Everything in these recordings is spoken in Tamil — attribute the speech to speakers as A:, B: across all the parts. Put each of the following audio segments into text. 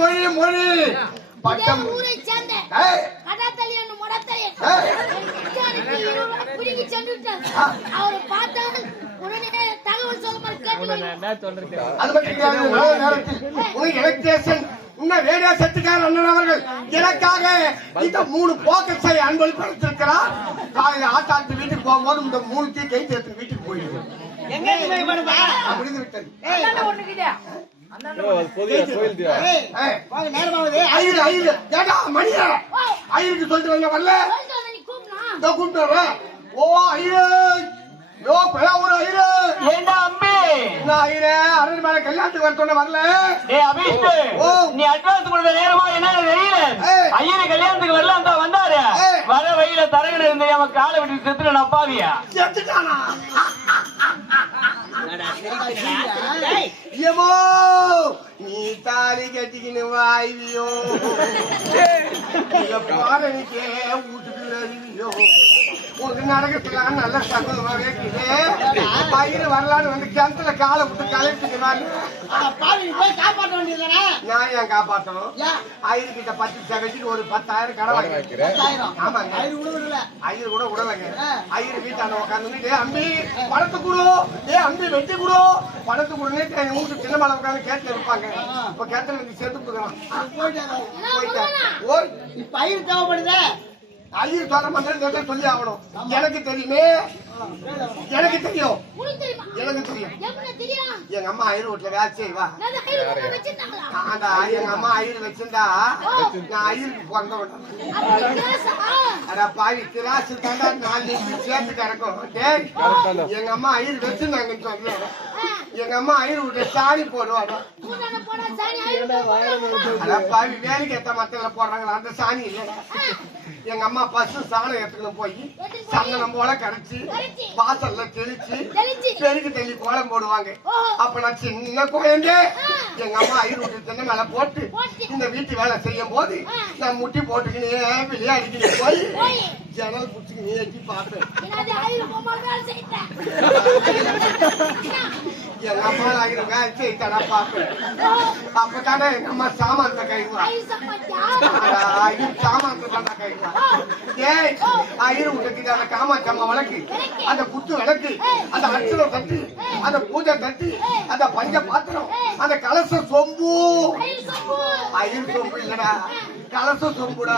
A: மொழி மொழி. பட்டம்.
B: ஊரை சேர்ந்த
A: ஏய்,
B: கடாத்தலி என்னும் முடத்தையன்
A: ஏய்.
B: விஞ்ஞானிக்கு இருவர் பிடுங்கி சென்று அவரை பார்த்தால் உடனே தகவல் சொல்லுமாறு கேட்டுக்கொள்கிறேன்
A: அது மட்டும் கிடையாது, நல்ல நேரத்தில் உன் எலக்ட்ரேஷன் இன்னும் ரேடியோ செட்டுக்கார அண்ணன் அவர்கள் எனக்காக இந்த மூணு போக்கஸை அன்பளிப்படுத்திருக்கிறார் காலையில் ஆட்டாத்து வீட்டுக்கு போகும்போது இந்த மூணு தீ கை சேர்த்து வீட்டுக்கு போயிடுது.
C: எங்க
A: முடிந்து விட்டது கல்யாணத்துக்கு வர சொன்ன வரல.
D: நீ அட்வான்ஸ் கொடுத்த நேரமா என்ன தெரியல. ஐயரு கல்யாணத்துக்கு வரலாம் தான் வந்தாரு. வர வழியில தரகன் இருந்து அவன் காலை விட்டு செத்துன நப்பாவியா
A: செத்துட்டானா?
C: ஏய்,
A: ஏமோ நீ தாலி கட்டிக்கின்னு வாய்வியோ இத பாரணிக்கே வீட்டுக்கு வருவியோ உனக்கு நடக்கத்துல நல்ல சகுனம் இருக்குது. பயிர் வரலான்னு வந்து கிணத்துல காலை விட்டு
C: வேண்டியதுதானே?
A: நான் ஏன் காப்பாற்றணும்? ஐயரு கிட்ட பத்து செவச்சுக்கு ஒரு பத்தாயிரம் கடன் வாங்கி.
C: பத்தாயிரம்.
A: ஆமாங்க.
C: கூட.
A: ஐயர் கூட விடலைங்க. ஐயர் வீட்டான உட்காந்து ஏ அம்பி பணத்தை கொடு. ஏ அம்பி வெட்டி கொடு. பணத்தை கொடுன்னு எங்க வீட்டு சின்ன மலை உட்காந்து கேட்டு இருப்பாங்க. இப்ப கேட்டல வந்து சேர்த்து கொடுக்குறான். போயிட்டேன்? ஓய்.
C: பயிர் தேவைப்படுதே.
A: ஐயர் மாட்டேன்னு சொல்லி ஆகணும். எனக்கு தெரியுமே. எனக்கு தெரியும். எனக்கு தெரியும். எங்க அம்மா ஐயர் வீட்டுல வேலை செய்வா
B: நான்
A: ஆண்டா எங்க அம்மா ஐயர் வச்சிருந்தா நான் ஐயருக்கு
B: பேசா
A: அட பாவி கிராசு தாண்டா லிட்டர் சேர்த்து கிடக்கும் எங்க அம்மா ஐயர் வச்சிருந்தாங்கன்னு சொல்றேன். எங்க அம்மா ஐநூறு விட்டு சாணி போடுவாங்க. பாவி வேலைக்கு ஏத்த மத்தில போடுறாங்களா? அந்த சாணி இல்லடா. எங்க அம்மா பசு சாணம் எடுத்துக்கணும் போய் சந்தனம் போல கரைச்சு வாசல்ல தெளிச்சு பெருக்கு தள்ளி கோலம் போடுவாங்க. அப்ப நான் சின்ன குழந்தை. எங்க அம்மா ஐநூறு விட்டு தென்னை மேல போட்டு இந்த வீட்டு வேலை செய்யும் போது நான் முட்டி போட்டுக்கினே அடிக்கிட்டு போய்
B: போய்
A: ஜன்னல் புடிச்சுக்கினே எட்டி
B: செய்யறேன்
A: எங்க அம்மா ஆகிற வேலை செய்தாடா பார்ப்பேன் அப்பதானே எங்க அம்மா சாமான்ல கைவா
B: ஐயர்
A: சாமான்ல பண்ண கைவா ஏய் ஐயர் உனக்கு அந்த காமாட்சம்மா விளக்கு அந்த குத்து விளக்கு அந்த அச்சலம் தட்டு அந்த பூஜை தட்டு அந்த பஞ்ச பாத்திரம் அந்த கலச சம்பு
B: ஐயர் சொம்பு
A: இல்லடா கலச சொம்புடா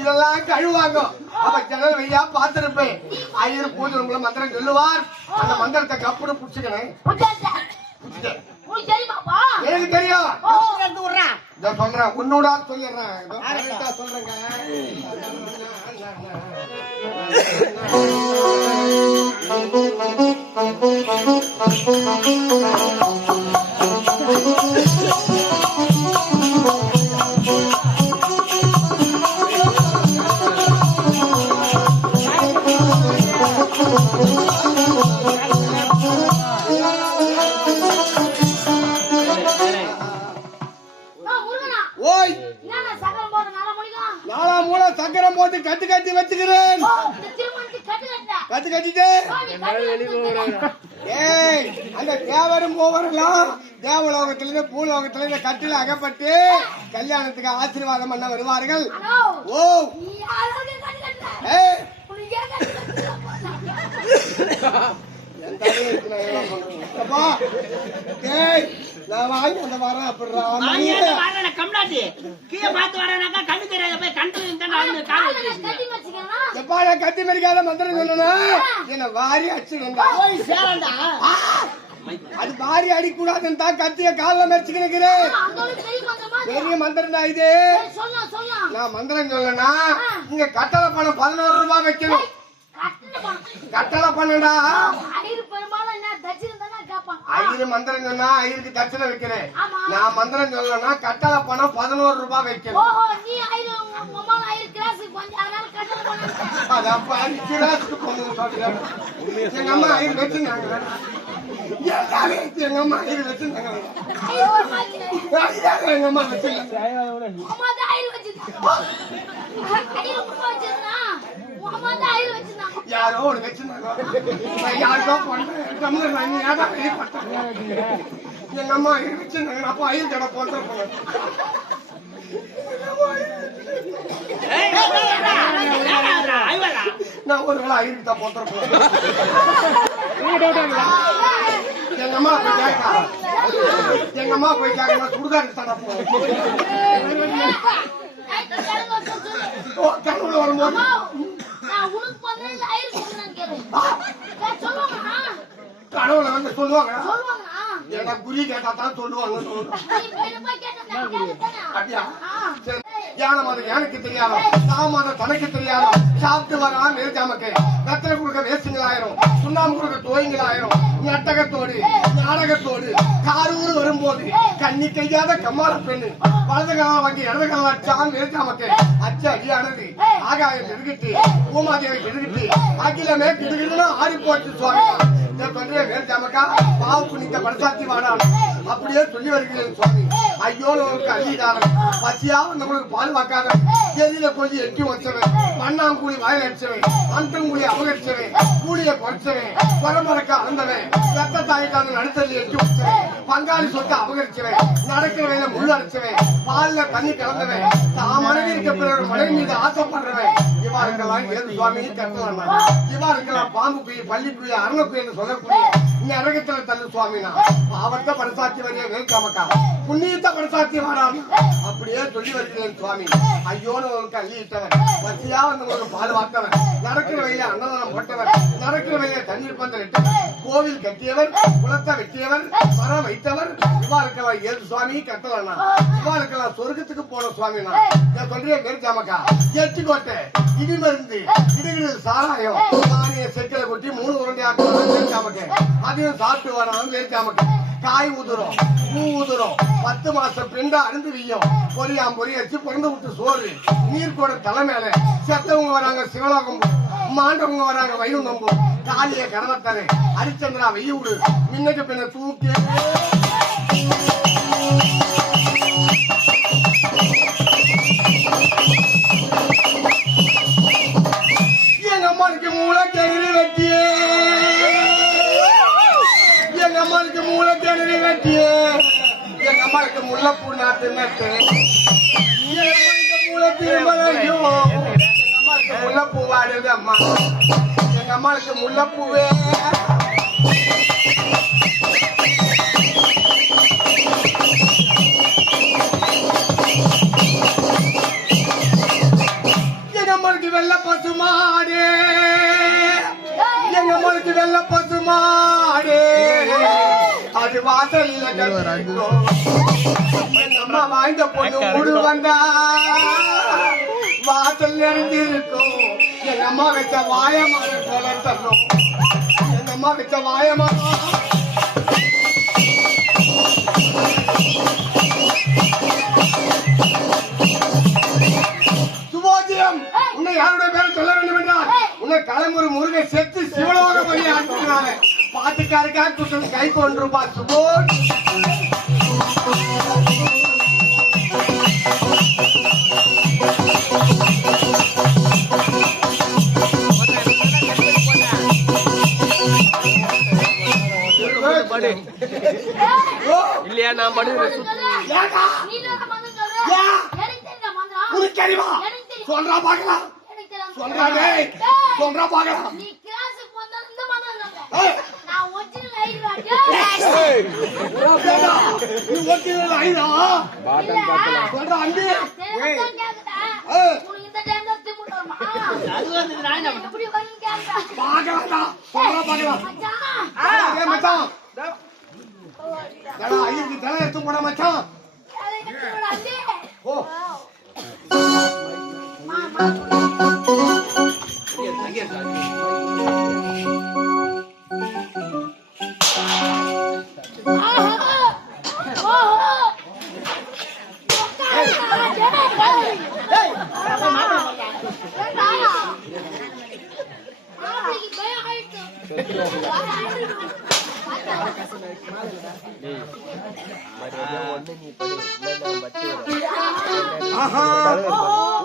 A: இதெல்லாம் கழுவாங்க. அப்ப ஜன்னல் வழியா பார்த்திருப்பேன். ஐயர் பூஜை ரூம்ல மந்திரம் சொல்லுவார். அந்த மந்திரத்தை கப்புனு புடிச்சுக்கணும். எனக்கு தெரியும். இதோ சொல்றேன். உன்னோட சொல்லிடுறேன். சொல்றேங்க. சக்கரம் போட்டு கட்டு கட்டி வச்சுக்கிறேன்.
B: ஓ, இந்த திருமணத்துக்கு கட்டு கட்டா
A: கட்டு கட்டிட்டு ஏய் அந்த தேவரும் போவரெல்லாம் தேவலோகத்திலிருந்து பூலோகத்திலிருந்து கட்டில அகப்பட்டு கல்யாணத்துக்கு ஆசீர்வாதம் பண்ண வருவார்கள்.
B: ஹலோ.
A: ஓ. ஏய். வாங்கி அந்த வரேன் அப்படிடா.
C: நான் ஏன் வரேன் கம்லாட்டி. கீழே பார்த்து வரேனாக்கா கண்ணு தெரியாத போய் கண்டு தான் நான் கால் வச்சிருக்கேன்
B: கட்டி வச்சுக்கலாம்
A: எப்பா, நான் கத்தி மறிக்காத மந்திரம் சொல்லணும். என்னை வாரி.
C: போய் சேரண்டா.
A: அது வாரி அடிக்கூடாதுன்னு தான் கத்திய காலில்
B: ஒரு பெரிய மந்திரமா
A: பெரிய மந்திரம் தான் இது நான் மந்திரம் சொல்லனா இங்க கட்டளை பணம் பதினோரு ரூபாய் வைக்கணும். கட்டளை பண்ணடா.
B: ஐயர்
A: மந்திரம் சொன்னா ஐயருக்கு தட்சணை வைக்கிறேன். நான் மந்திரம் சொல்லனா கட்டளை பணம் பதினோரு ரூபாய் வைக்கணும்.
B: ஓஹோ நீ ஐயர் உமா ஐயர் கிளாஸுக்கு கொஞ்சம் அதனால கட்டணம் பண்ண
A: சொல்றேன். எங்க அம்மா ஐயர் வச்சிருந்தாங்க. எங்க அம்மா ஐயர் வச்சிருந்தாங்க. எங்க அம்மா வச்சிருந்தாங்க. யாரோ ஒரு வச்சிருந்தாங்க யாருக்கோ வெளிப்படுத்தேன் எங்க அம்மா வச்சிருந்தாங்க அப்போ ஐயர் கடை போட்டு நான் ஒரு வேலை ஐயருக்கு தான் போட்டுருப்பேன் எங்க அம்மா போய் கேட்கா எங்க அம்மா போய் கேட்கா சுடுகாடு தடை
B: போகும்
A: கனவுல வந்து சொல்லுவாங்க. ஏன்னா குறி கேட்டா தான் சொல்லுவாங்க? அப்படியா. சரி. எனக்கு தெரியாதோ? நான் மதம் தனக்கு தெரியாதோ? சாப்பிட்டு வரான் நேர்ஜாமக்கு வெத்தலை கொடுக்க வேசுங்களாயிரும் சுண்ணாம்பு கொடுக்க தோயங்களாயிரும். நட்டகத்தோடு நாடகத்தோடு காரூர் போது. கண்ணி கையாத கம்மாள பெண்ணு. வலது காலம் வாங்கி இடது காலம் அடிச்சான் நேர்ஜாமக்கு அச்சு அடியானது ஆகாயம் திருகிட்டு பூமாதேவை திருகிட்டு அகிலமே கிடுகிடுன்னு ஆடி போச்சு சுவாமி இந்த தொன்றைய வேர்ஜாமக்கா பாவு புனித்த பரசாத்தி வாடான் அப்படியே சொல்லி வருகிறேன் சுவாமி. ஐயோ உனக்கு அள்ளிதாரன் பசியா நம்மளுக்கு பால் வாக்காத எதில கொஞ்சம் எட்டி வச்சவன் மண்ணாங்குழி வாயில் அடிச்சவன் அந்தங்குழி அபகரிச்சவன் கூலிய குறைச்சவன் பரம்பரக்க அளந்தவன் ரத்த தாய்க்கான நடுத்தல் எட்டி வச்சவன் பங்காளி சொத்தை அபகரிச்சவன் நடக்கிற வேலை முள் அடிச்சவன் பால்ல தண்ணி கலந்தவன். தான் மனைவி இருக்க பிறகு மனைவி மீது ஆசைப்படுறவன். இவா இருக்கலாம் ஏது சுவாமி? கட்டலாம் இவா இருக்கலாம் பாம்பு குயில் பள்ளி குயில் அரண குயின்னு சொல்லக்கூடிய நரகத்துல தள்ளு சுவாமினா. பாவத்தை பரசாத்தி வரைய வேக்காமக்கா புண்ணியத்தை பரசாத்தி வராம அப்படியே சொல்லி வருகிறேன் சுவாமி. ஐயோன்னு உனக்கு அள்ளிட்டவன் பசியா வந்து ஒரு பால் வார்த்தவன். நடக்கிற வழியில அன்னதானம் போட்டவன். நடக்கிற வழியில தண்ணீர் பந்தல் இட்டவன். கோவில் கட்டியவர் குளத்தை வெட்டியவர் மரம் வைத்தவர். இவா இருக்கலாம் ஏது சுவாமி? கட்டலண்ணா. இவா இருக்கலாம் சொர்க்கத்துக்கு போன சுவாமினா நான் சொல்றேன் கேட்காமக்கா எட்டு கோட்டை இடி மருந்து இடுகிறது சாராயம் தானிய கொட்டி மூணு உருண்டை ஆக்கலாம் நெருச்சாமக்கு அதையும் சாப்பிட்டு வரான் நெருச்சாமக்கு காய் உதுரும் பூ உதுரும் பத்து மாசம் பிண்டா அருந்து வீயும் பொரியாம் பொரிய வச்சு பிறந்து விட்டு சோறு நீர் கூட தலைமையில செத்தவங்க வராங்க சிவலோகம் மாண்டவங்க வராங்க வைகுந்தம்பு காலிய கடலத்தரு ஹரிச்சந்திரா விடு மின்னுக்கு பின்ன தூக்கி எங்க அம்மாளுக்கு முல்லைப்பூ நாத்து நட்டு எங்க வாடுது அம்மா எங்க அம்மாளுக்கு வெள்ள பசுமாடு எங்க மொழிக்கு வெள்ள பசுமாடு அது வாசல்ல அம்மா வாய்ந்த பொண்ணு மூடு வந்தா. வாசல் நிறைஞ்சிருக்கும் எங்க அம்மா வச்ச வாயமரம் போல தரணும் எங்க அம்மா வச்ச சுபோஜியம் உன்னை யாருடைய பேரை சொல்ல வேண்டும் என்றால் உன்னை களமுறு முருகன் செத்து சிவலோக பலி அனுப்பினாங்க பாட்டுக்காருக்கா குற்றம் கை கொண்டிருப்பா சுபோஜ் ஓ,
B: இல்லையா நான் மந்திரம் சொல்ற
A: பாக்கலாம். சொல்றா சொல்றா பாக்கலாம் தலை எடுத்து போட மச்சான்
B: அதை கட்டி விட அண்ணே.
A: ஓ
B: மா,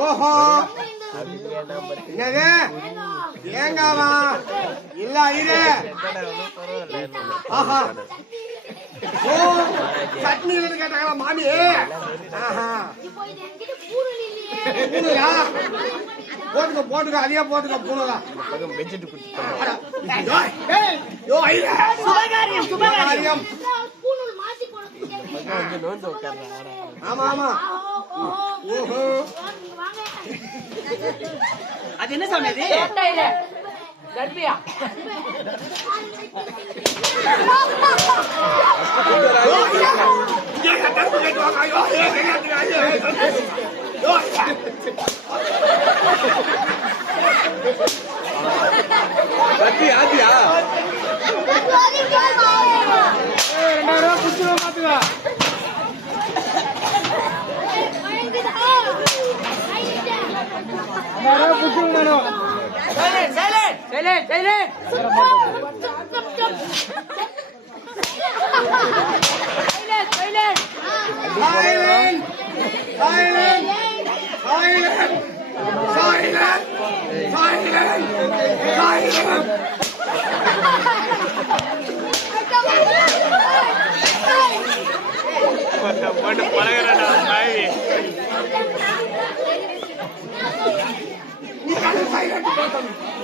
B: ஓஹோ.
A: என்னது இல்ல ஐயரே ஆஹா. சட்னி இருந்து கேட்டாங்களா மாமி?
B: பண்ணிட்டா?
A: போட்டுக்க போட்டுக்க அதையே போட்டுக்க பூனதா யோ ஐயா.
C: சுபகாரியம்
A: ஆமா ஆமா. ஓஹோ.
B: வாங்க
C: அது என்ன சொன்னது
A: இங்க கட்டத்து கேட்டுவாங்க ஐயோ ஐயோ, ஐயோ, Söyle söyle. söyle söyle. Silent. Silent. Silent. Silent. Silent. Silent. Silent.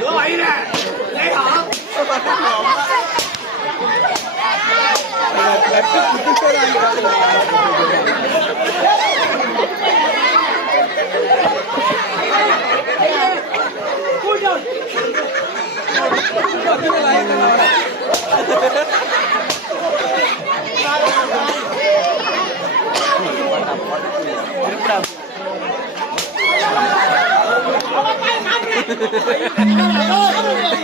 B: Rồi nè, lấy hộp.
C: Ui
B: giời.
A: Ui giời, Thank you. ஓடு. யோ ஐயா ஏய், ஆ.
B: நீ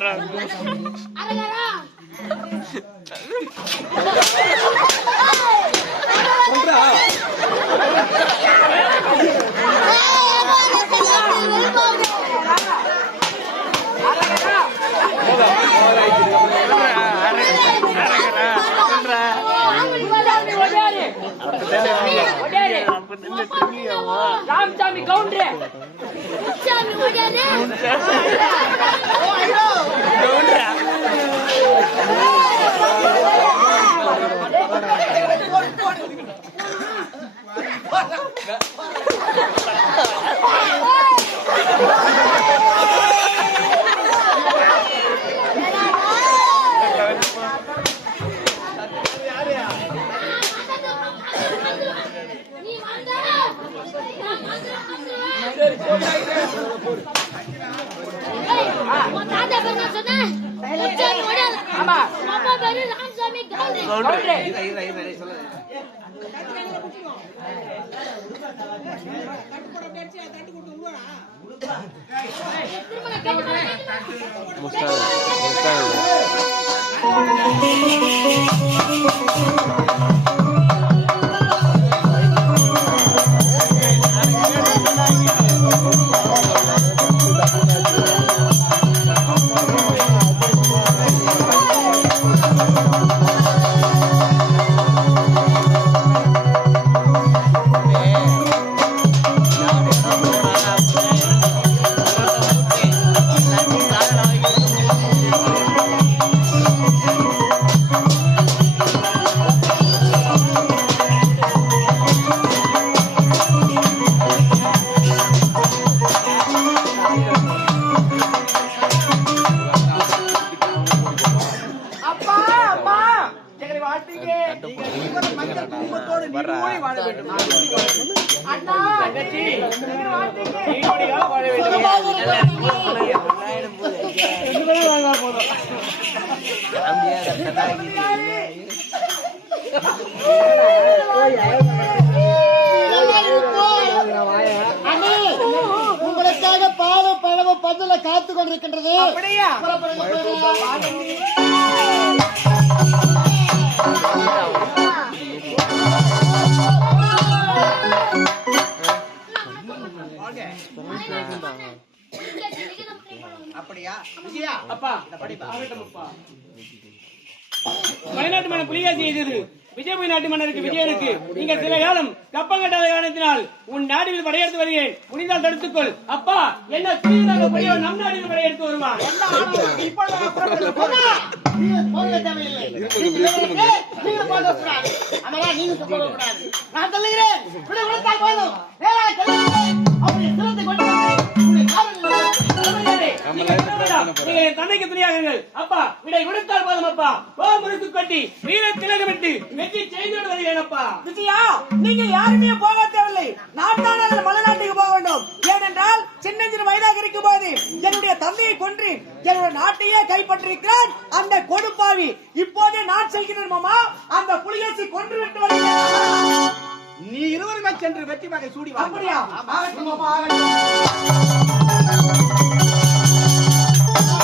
B: தான் Yeah.
E: ஆமா.
B: அப்பா பேரு ராமசாமி கவுண்டரு.
E: கவுண்டரு.
B: திருமணம் கேட்டு பாரு.
E: அப்பா
F: உங்களுக்காக பால பழமும் பந்தல காத்து கொண்டிருக்கின்றது
E: அப்படியா
C: அப்படியா? விஜயா
E: அப்பா மலைநாட்டு மன்னர் புலிகேசி செய்தது. விஜயபுரி நாட்டு மன்னருக்கு விஜயனுக்கு நீங்கள் சில காலம் கப்பம் கட்டாத காரணத்தினால் உன் நாடுவில் படையெடுத்து வருகிறேன். முடிந்தால் தடுத்துக்கொள். அப்பா என்ன சீனாக படையோ நம் நாடுவில் படையெடுத்து.
F: அதெல்லாம் நீங்க போகக்கூடாது. நான் சொல்லுகிறேன்.
E: சொல்லுகிறேன். நீங்க சொல்ல வேண்டாம். நீங்க என் அப்பா விடை கொடுத்தால் போதும் அப்பா. ஓ முறுக்கு கட்டி வீர திலகமிட்டு வெற்றி செய்து விட்டு வருகிறேன் அப்பா.
G: விஜயா நீங்க யாருமே போக தேவையில்லை. நான் தான் அதில் மலைநாட்டுக்கு போக வேண்டும். ஏனென்றால் சின்னஞ்சிறு வயதாக இருக்கும் போது என்னுடைய தந்தையை கொன்று என்னுடைய நாட்டையே கைப்பற்றிருக்கிறான் அந்த கொடுப்பாவி இப்போதே நான் செல்கிறேன் மாமா. அந்த புலிகேசி கொன்று விட்டு வருகிறேன்
C: நீ இருவருமே சென்று வெற்றி வாகை சூடி வா
G: அப்படியா?
F: ஆகட்டும் மாமா, ஆகட்டும்.